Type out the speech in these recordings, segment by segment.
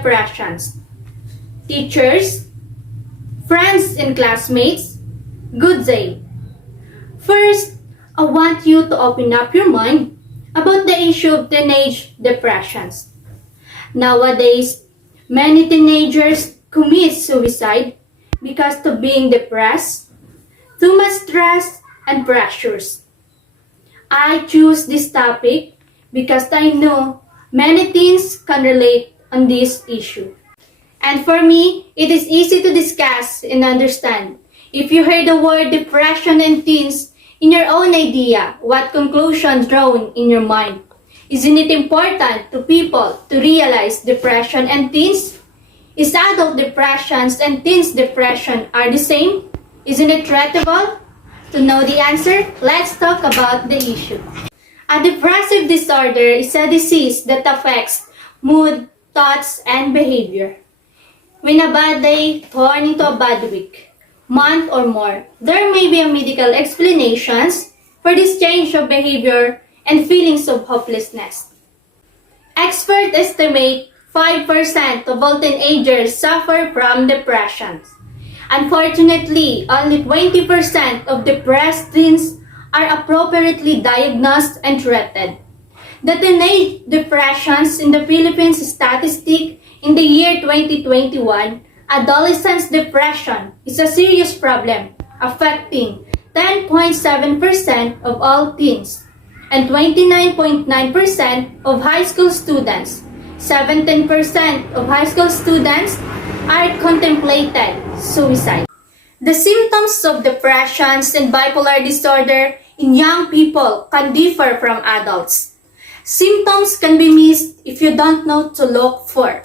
depressions. Teachers, friends and classmates, good day. First, I want you to open up your mind about the issue of teenage depressions. Nowadays, many teenagers commit suicide because of being depressed, too much stress, and pressures. I choose this topic because I know many teens can relate on this issue. And for me, it is easy to discuss and understand. If you hear the word depression and teens, in your own idea, what conclusion drawn in your mind? Isn't it important to people to realize depression and teens? Is adult depressions and teens depression are the same? Isn't it treatable? To know the answer, let's talk about the issue. A depressive disorder is a disease that affects mood, thoughts, and behavior. When a bad day turns into a bad week, month or more, there may be a medical explanations for this change of behavior and feelings of hopelessness. Experts estimate 5% of all teenagers suffer from depression. Unfortunately, only 20% of depressed teens are appropriately diagnosed and treated. The teenage depressions in the Philippines statistic in the year 2021, adolescents' depression is a serious problem affecting 10.7% of all teens and 29.9% of high school students. 17% of high school students are contemplated suicide. The symptoms of depressions and bipolar disorder in young people can differ from adults. Symptoms can be missed if you don't know to look for.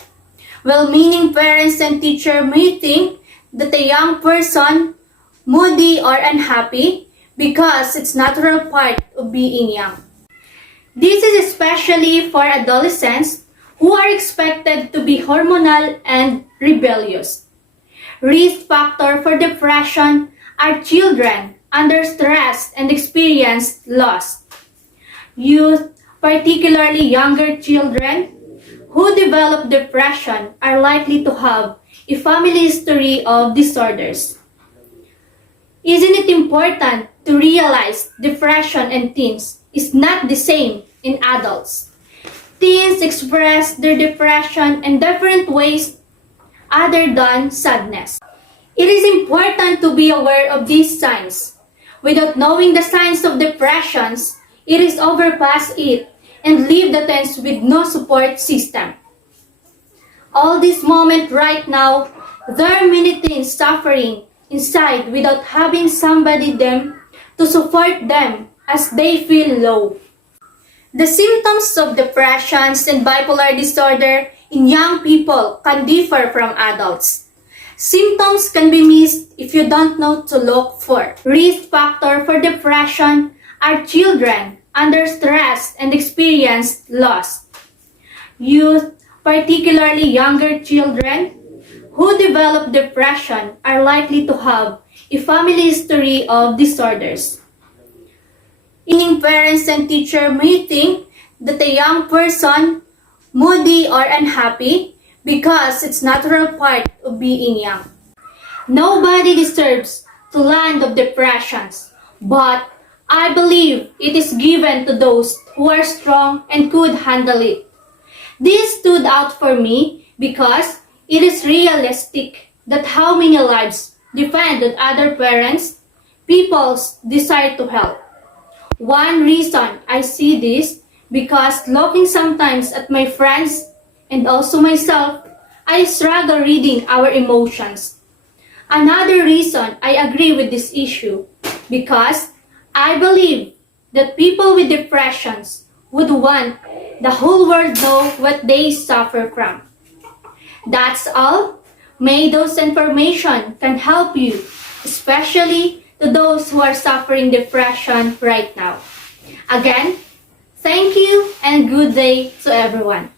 Well-meaning parents and teachers may think that a young person moody or unhappy because it's natural part of being young. This is especially for adolescents who are expected to be hormonal and rebellious. Risk factor for depression are children under stress and experience loss. Youth, particularly younger children, who develop depression are likely to have a family history of disorders. Isn't it important to realize depression in teens is not the same in adults? Teens express their depression in different ways other than sadness. It is important to be aware of these signs. Without knowing the signs of depressions, it is overpass it and leave the teens with no support system. All this moment right now, there are many teens suffering inside without having somebody them to support them as they feel low. The symptoms of depressions and bipolar disorder in young people can differ from adults. Symptoms can be missed if you don't know to look for. Risk factor for depression are children under stress and experience loss. Youth, particularly younger children, who develop depression are likely to have a family history of disorders. Meaning parents and teachers may think that a young person moody or unhappy because it's natural part of being young. Nobody deserves to land of depressions, but I believe it is given to those who are strong and could handle it. This stood out for me because it is realistic that how many lives depend on other parents, people's desire to help. One reason I see this because looking sometimes at my friends and also myself, I struggle reading our emotions. Another reason I agree with this issue because I believe that people with depressions would want the whole world know what they suffer from. That's all. May those information can help you, especially to those who are suffering depression right now. Again, thank you and good day to everyone.